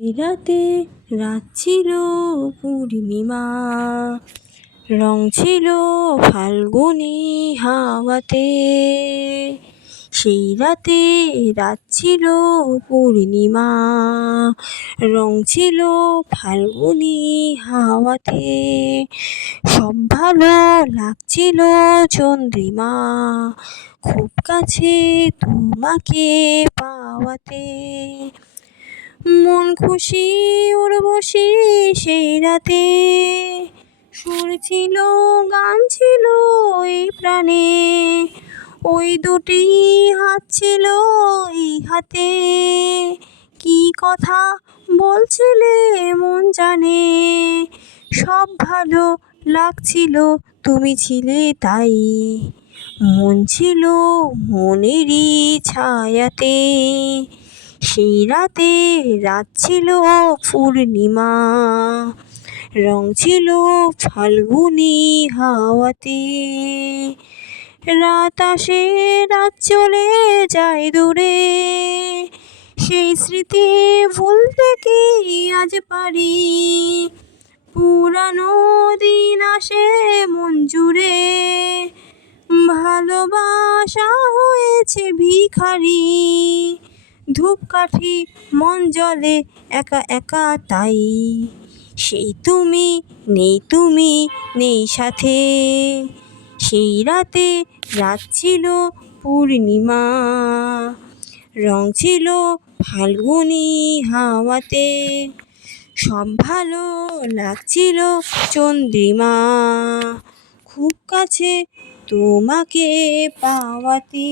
রাতে রাত ছিল পূর্ণিমা, রং ছিল ফাল্গুনি হাওয়াতে। সেই রাতে রাত ছিল পূর্ণিমা, রং ছিল ফাল্গুনি হাওয়াতে। সব ভালো লাগছিল চন্দ্রিমা, খুব কাছে তোমাকে পাওয়াতে। মন খুশি উর্বশী সেই রাতে, সুর ছিল গান ছিল এই প্রাণে। ওই দুটি হাত ছিল এই হাতে, কি কথা বলছিলে মন জানে। সব ভালো লাগছিল তুমি ছিলে তাই, মন ছিল মনেরই ছায়াতে। সেই রাতে রাত ছিল পূর্ণিমা, রং ছিল ফাল্গুনি হাওয়াতে। রাত আসে রাত চলে যায় দূরে, সেই স্মৃতি ভুলতে কি আজ পারি। পুরানো দিন আসে মন জুড়ে, ভালোবাসা হয়েছে ভিখারি। ধূপকাঠি মন জ্বলে একা একা তাই, সেই তুমি নেই তুমি নেই সাথে। সেই রাতে রাত ছিল পূর্ণিমা, রং ছিল ফাল্গুনি হাওয়াতে। সব ভালো লাগছিল চন্দ্রিমা, খুব কাছে তোমাকে পাওয়াতে।